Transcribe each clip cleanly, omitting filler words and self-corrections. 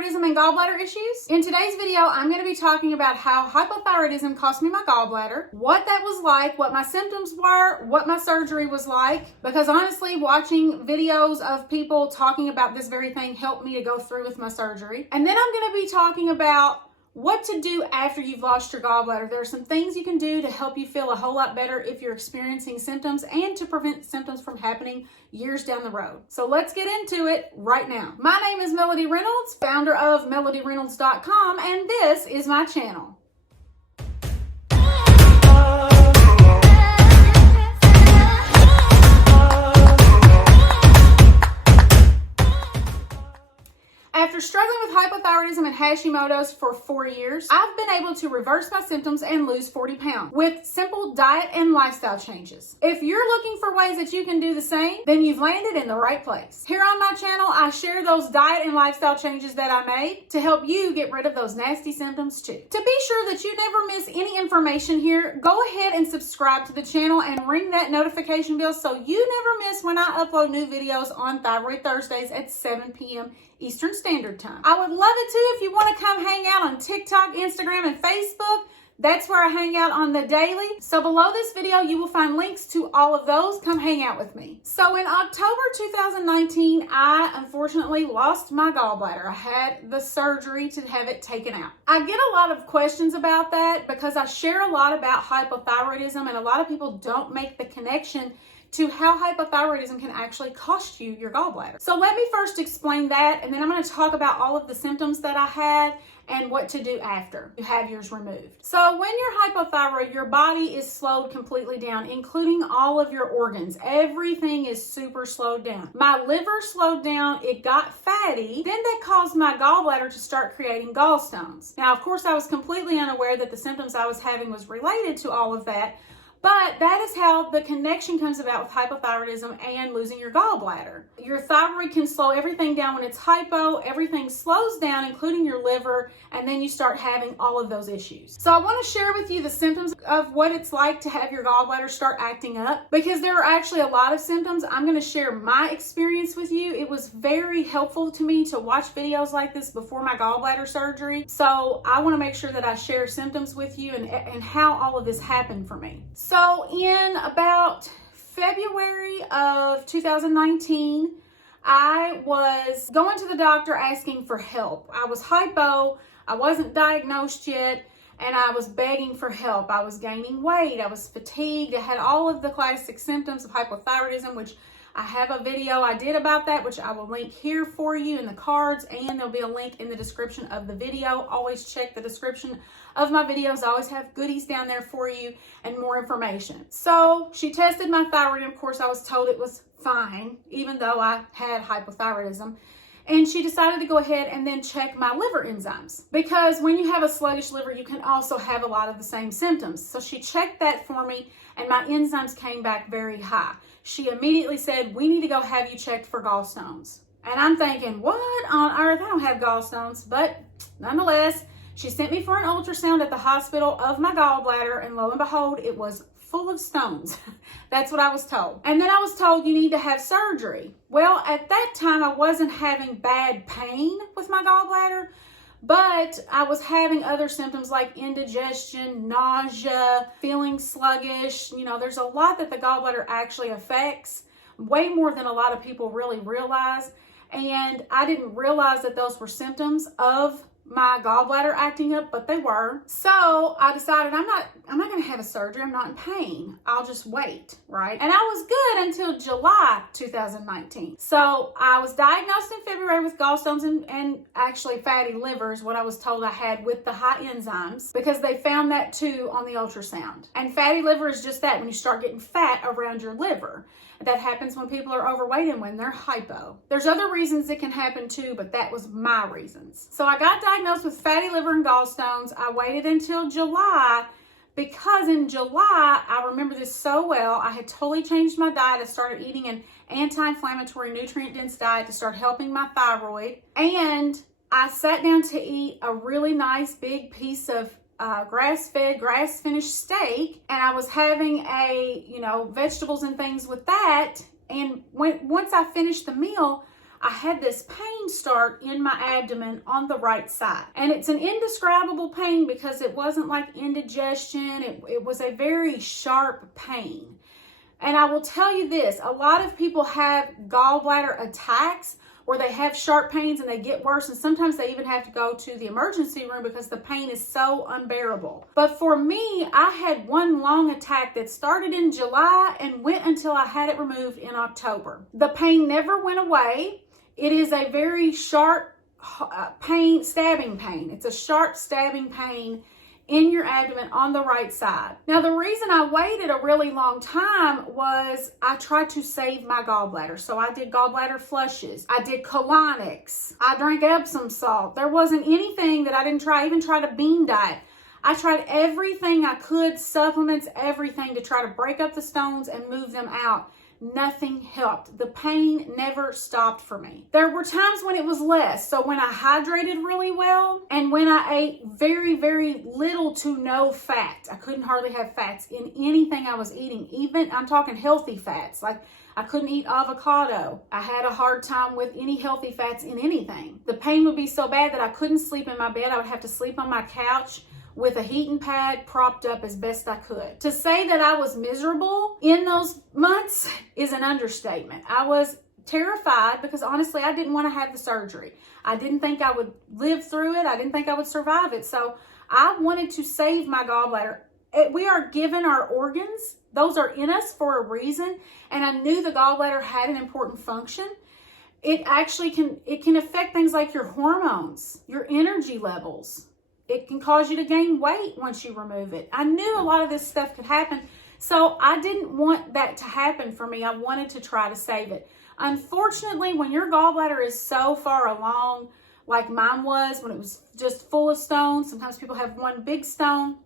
hypothyroidism and gallbladder issues. In today's video, I'm going to be talking about how hypothyroidism cost me my gallbladder, what that was like, what my symptoms were, what my surgery was like, because honestly, watching videos of people talking about this very thing helped me to go through with my surgery. And then I'm going to be talking about what to do after you've lost your gallbladder. There are some things you can do to help you feel a whole lot better if you're experiencing symptoms and to prevent symptoms from happening years down the road. So let's get into it right now. My name is Melodye Reynolds, founder of MelodyeReynolds.com, and this is my channel. After struggling with hypothyroidism and Hashimotos for 4 years, I've been able to reverse my symptoms and lose 40 pounds with simple diet and lifestyle changes. If you're looking for ways that you can do the same, then you've landed in the right place. Here on my channel, I share those diet and lifestyle changes that I made to help you get rid of those nasty symptoms too. To be sure that you never miss any information here, go ahead and subscribe to the channel and ring that notification bell so you never miss when I upload new videos on Thyroid Thursdays at 7 p.m. Eastern Standard Time. I would love it too if you want to come hang out on TikTok, Instagram, and Facebook. That's where I hang out on the daily. So below this video, you will find links to all of those. Come hang out with me. So in October 2019, I unfortunately lost my gallbladder. I had the surgery to have it taken out. I get a lot of questions about that because I share a lot about hypothyroidism, and a lot of people don't make the connection to how hypothyroidism can actually cost you your gallbladder. So let me first explain that, and then I'm going to talk about all of the symptoms that I had and what to do after you have yours removed. So when you're hypothyroid, your body is slowed completely down, including all of your organs. Everything is super slowed down. My liver slowed down, it got fatty, then that caused my gallbladder to start creating gallstones. Now, of course, I was completely unaware that the symptoms I was having was related to all of that, but that is how the connection comes about with hypothyroidism and losing your gallbladder. Your thyroid can slow everything down when it's hypo. Everything slows down, including your liver, and then you start having all of those issues. So I want to share with you the symptoms of what it's like to have your gallbladder start acting up, because there are actually a lot of symptoms. I'm going to share my experience with you. It was very helpful to me to watch videos like this before my gallbladder surgery. So I want to make sure that I share symptoms with you and how all of this happened for me. So in about February of 2019, I was going to the doctor asking for help. I was hypo, I wasn't diagnosed yet, and I was begging for help. I was gaining weight, I was fatigued, I had all of the classic symptoms of hypothyroidism, which I have a video I did about that, which I will link here for you in the cards, and there'll be a link in the description of the video. Always check the description of my videos. I always have goodies down there for you and more information. So she tested my thyroid, and of course I was told it was fine, even though I had hypothyroidism. And she decided to go ahead and then check my liver enzymes, because when you have a sluggish liver, you can also have a lot of the same symptoms. So she checked that for me, and my enzymes came back very high. She immediately said, "We need to go have you checked for gallstones." And I'm thinking, what on earth? I don't have gallstones. But nonetheless, she sent me for an ultrasound at the hospital of my gallbladder, and lo and behold, it was full of stones. That's what I was told. And then I was told, you need to have surgery. Well, at that time, I wasn't having bad pain with my gallbladder, but I was having other symptoms like indigestion, nausea, feeling sluggish. You know, there's a lot that the gallbladder actually affects, way more than a lot of people really realize. And I didn't realize that those were symptoms of my gallbladder acting up, but they were. So I decided I'm not going to have a surgery. I'm not in pain. I'll just wait, right? And I was good until July 2019. So I was diagnosed in February with gallstones and actually fatty liver is what I was told I had with the high enzymes, because they found that too on the ultrasound. And fatty liver is just that, when you start getting fat around your liver. That happens when people are overweight and when they're hypo. There's other reasons it can happen too, but that was my reasons. So I got diagnosed with fatty liver and gallstones. I waited until July, because in July, I remember this so well, I had totally changed my diet. I started eating an anti-inflammatory, nutrient-dense diet to start helping my thyroid. And I sat down to eat a really nice big piece of grass-fed, grass-finished steak, and I was having vegetables and things with that. And once I finished the meal, I had this pain start in my abdomen on the right side. And it's an indescribable pain because it wasn't like indigestion. It was a very sharp pain. And I will tell you this, a lot of people have gallbladder attacks where they have sharp pains and they get worse, and sometimes they even have to go to the emergency room because the pain is so unbearable. But for me, I had one long attack that started in July and went until I had it removed in October. The pain never went away. It is a very sharp pain, stabbing pain. It's a sharp stabbing pain in your abdomen on the right side. Now, the reason I waited a really long time was I tried to save my gallbladder. So I did gallbladder flushes. I did colonics. I drank Epsom salt. There wasn't anything that I didn't try. I even tried a bean diet. I tried everything I could, supplements, everything to try to break up the stones and move them out. Nothing helped. The pain never stopped for me. There were times when it was less. So when I hydrated really well and when I ate very, very little to no fat, I couldn't hardly have fats in anything I was eating. Even, I'm talking healthy fats, like I couldn't eat avocado. I had a hard time with any healthy fats in anything. The pain would be so bad that I couldn't sleep in my bed. I would have to sleep on my couch with a heating pad propped up as best I could. To say that I was miserable in those months is an understatement. I was terrified because honestly, I didn't want to have the surgery. I didn't think I would live through it. I didn't think I would survive it. So I wanted to save my gallbladder. We are given our organs. Those are in us for a reason. And I knew the gallbladder had an important function. It actually can affect things like your hormones, your energy levels. It can cause you to gain weight once you remove it. I knew a lot of this stuff could happen, so I didn't want that to happen for me. I wanted to try to save it. Unfortunately, when your gallbladder is so far along, like mine was, when it was just full of stones, sometimes people have one big stone,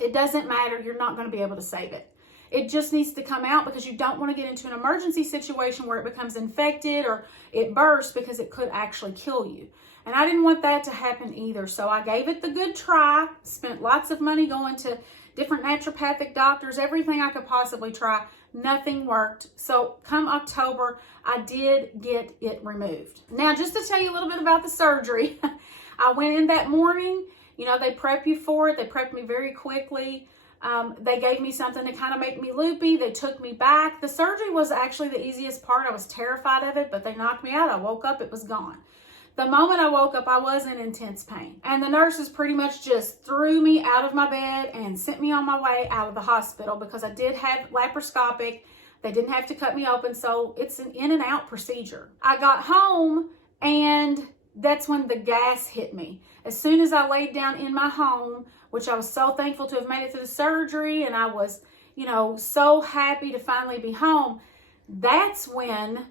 it doesn't matter. You're not going to be able to save it. It just needs to come out because you don't want to get into an emergency situation where it becomes infected or it bursts because it could actually kill you. And I didn't want that to happen either. So I gave it the good try, spent lots of money going to different naturopathic doctors, everything I could possibly try. Nothing worked. So come October, I did get it removed. Now, just to tell you a little bit about the surgery, I went in that morning. You know, they prep you for it. They prepped me very quickly. They gave me something to kind of make me loopy. They took me back. The surgery was actually the easiest part. I was terrified of it, but they knocked me out. I woke up, it was gone. The moment I woke up, I was in intense pain. And the nurses pretty much just threw me out of my bed and sent me on my way out of the hospital because I did have laparoscopic. They didn't have to cut me open, so it's an in and out procedure. I got home and that's when the gas hit me. As soon as I laid down in my home, which I was so thankful to have made it through the surgery, and I was, you know, so happy to finally be home, that's when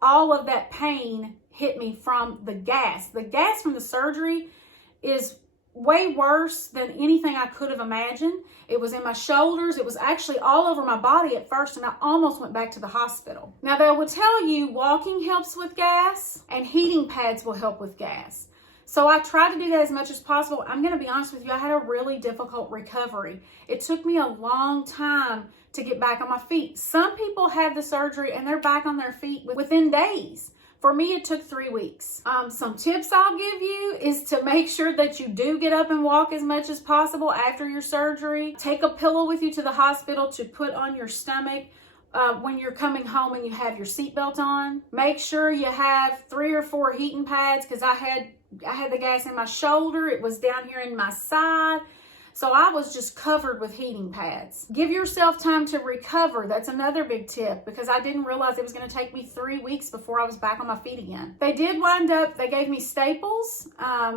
all of that pain hit me from the gas. The gas from the surgery is way worse than anything I could have imagined. It was in my shoulders. It was actually all over my body at first, and I almost went back to the hospital. Now, they will tell you walking helps with gas and heating pads will help with gas. So I tried to do that as much as possible. I'm going to be honest with you, I had a really difficult recovery. It took me a long time to get back on my feet. Some people have the surgery and they're back on their feet within days. For me, it took 3 weeks. Some tips I'll give you is to make sure that you do get up and walk as much as possible after your surgery. Take a pillow with you to the hospital to put on your stomach when you're coming home and you have your seatbelt on. Make sure you have 3 or 4 heating pads because I had the gas in my shoulder. It was down here in my side. So I was just covered with heating pads. Give yourself time to recover. That's another big tip because I didn't realize it was going to take me 3 weeks before I was back on my feet again. They did wind up, they gave me staples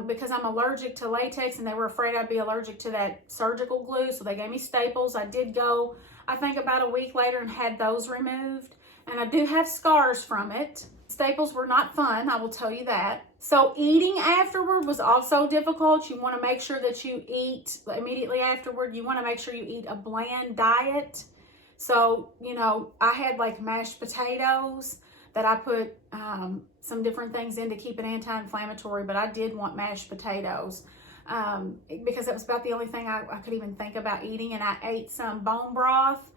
because I'm allergic to latex and they were afraid I'd be allergic to that surgical glue. So they gave me staples. I did go, I think about a week later and had those removed. And I do have scars from it. Staples were not fun, I will tell you that. So eating afterward was also difficult. You want to make sure that you eat immediately afterward. You want to make sure you eat a bland diet. So, you know, I had like mashed potatoes that I put some different things in to keep it anti-inflammatory, but I did want mashed potatoes because that was about the only thing I could even think about eating. And I ate some bone broth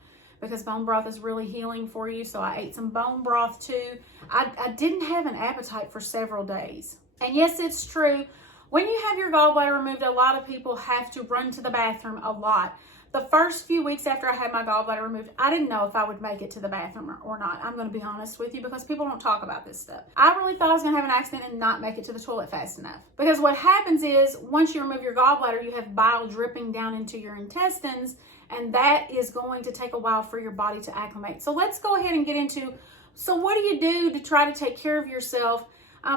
because bone broth is really healing for you. So I ate some bone broth too. I didn't have an appetite for several days. And yes, it's true. When you have your gallbladder removed, a lot of people have to run to the bathroom a lot. The first few weeks after I had my gallbladder removed, I didn't know if I would make it to the bathroom or not. I'm going to be honest with you, because people don't talk about this stuff. I really thought I was going to have an accident and not make it to the toilet fast enough. Because what happens is, once you remove your gallbladder, you have bile dripping down into your intestines, and that is going to take a while for your body to acclimate. So let's go ahead and get into, so what do you do to try to take care of yourself?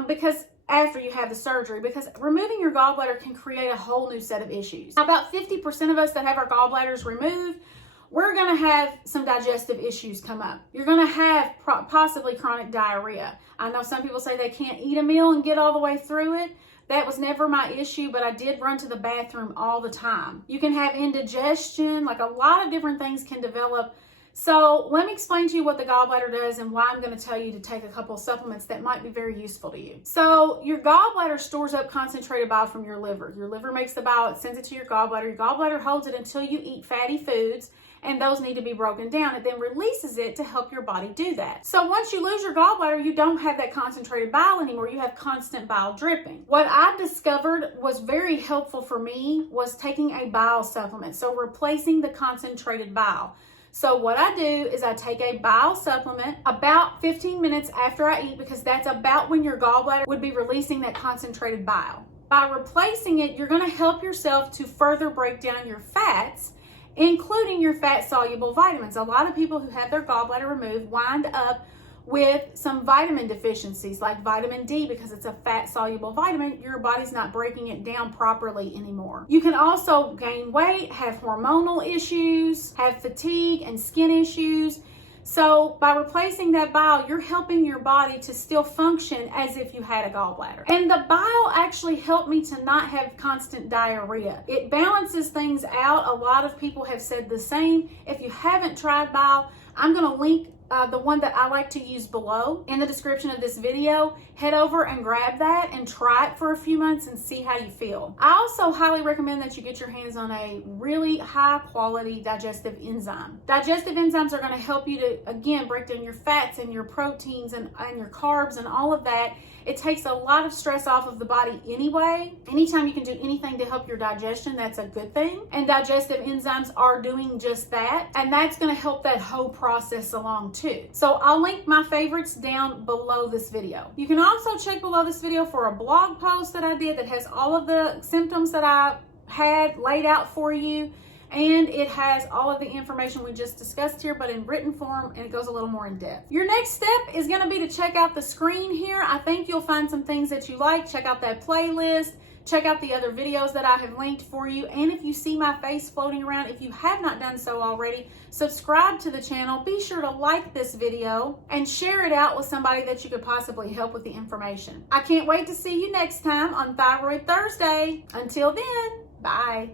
Because after you have the surgery, because removing your gallbladder can create a whole new set of issues. About 50% of us that have our gallbladders removed, we're going to have some digestive issues come up. You're going to have possibly chronic diarrhea. I know some people say they can't eat a meal and get all the way through it. That was never my issue, but I did run to the bathroom all the time. You can have indigestion, like a lot of different things can develop. So let me explain to you what the gallbladder does and why I'm going to tell you to take a couple of supplements that might be very useful to you. So your gallbladder stores up concentrated bile from your liver. Your liver makes the bile, it sends it to your gallbladder. Your gallbladder holds it until you eat fatty foods, and those need to be broken down. It then releases it to help your body do that. So once you lose your gallbladder, you don't have that concentrated bile anymore. You have constant bile dripping. What I discovered was very helpful for me was taking a bile supplement. So replacing the concentrated bile. So what I do is I take a bile supplement about 15 minutes after I eat, because that's about when your gallbladder would be releasing that concentrated bile. By replacing it, you're going to help yourself to further break down your fats, including your fat-soluble vitamins. A lot of people who have their gallbladder removed wind up with some vitamin deficiencies, like vitamin D, because it's a fat-soluble vitamin. Your body's not breaking it down properly anymore. You can also gain weight, have hormonal issues, have fatigue and skin issues. So by replacing that bile, you're helping your body to still function as if you had a gallbladder. And the bile actually helped me to not have constant diarrhea. It balances things out. A lot of people have said the same. If you haven't tried bile, I'm going to link the one that I like to use below in the description of this video. Head over and grab that and try it for a few months and see how you feel. I also highly recommend that you get your hands on a really high quality digestive enzyme. Digestive enzymes are going to help you to, again, break down your fats and your proteins and your carbs and all of that. It takes a lot of stress off of the body anyway. Anytime you can do anything to help your digestion, that's a good thing. And digestive enzymes are doing just that. And that's going to help that whole process along too. So I'll link my favorites down below this video. You can also check below this video for a blog post that I did that has all of the symptoms that I had laid out for you. And it has all of the information we just discussed here, but in written form, and it goes a little more in depth. Your next step is going to be to check out the screen here. I think you'll find some things that you like. Check out that playlist. Check out the other videos that I have linked for you. And if you see my face floating around, if you have not done so already, subscribe to the channel. Be sure to like this video and share it out with somebody that you could possibly help with the information. I can't wait to see you next time on Thyroid Thursday. Until then, bye.